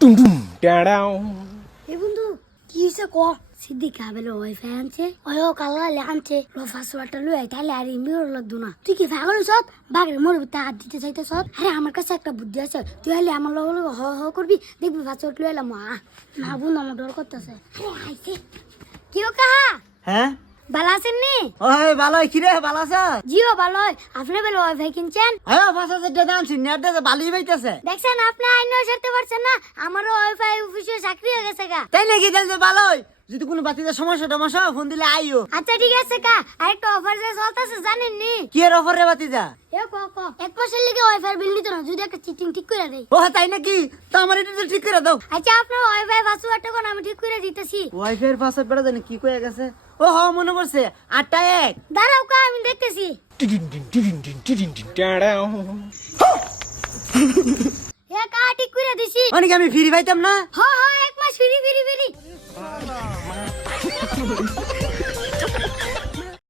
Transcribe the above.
টুম টুম টাড়াও এ বন্ধু কি হইছে ক সিদ্দিক আবেলে ওয়াইফাই আনছে ওয়ো কালা লে আনছে পাসওয়ার্ডটা লই তাইলে আর ইমবি লাগতো না তুই কি পাগল হইছত বাগের মোর ভিতরে হাত দিতে চাইতেছ আরে আমার কাছে একটা বুদ্ধি আছে তুই হলে আমার লগে লগে হ হ করবি দেখবি পাসওয়ার্ড লই এলাম না বন্ধু আমার ডর করতেছে আরে আইছে কি ও কাহা হ্যাঁ ভালো আছেন নি ওই ভালো কি রে ভালো আছে জিও ভালো আপনি বেলে ওয়াইফাই কিনছেন হ্যাঁ 5000 টাকা দাম নেট দে ভালোই পাইতেছে দেখছেন আপনি আইন সারতে পারছেন না আমারও ওয়াইফাই অফিসে চাকরি হয়ে গেছে গা তাই নাকি তাহলে ভালোই যদি কোনো বাতিতে সমস্যা টমস্যা ফোন দিলে আইও আচ্ছা ঠিক আছে কা আরেকটা অফার যে চলতেছে জানেন নি কি এর অফার রে বাতিদা এ ক এক মাসের লিগে ওয়াইফাই বিল নিতে না যদি একটা চিটিং ঠিক করে দেই ও তাই নাকি তো আমার এটা তো ঠিক করে দাও আচ্ছা আপনার ওয়াইফাই পাসওয়ার্ডটা কোন আমি ঠিক করে দিতেছি ওয়াইফাই এর পাসওয়ার্ড বেড়া জানি কি কয়ে গেছে ও হ মনে পড়ছে 8টা 1 দাঁড়াও কা আমি দেখতেছি টিডিন টিন টিডিন টিন টিডিন টিন টাড়াও এ কা ঠিক করে দিছি অনেক আমি ফ্রি পাইতাম না হ হ এক মাস ফ্রি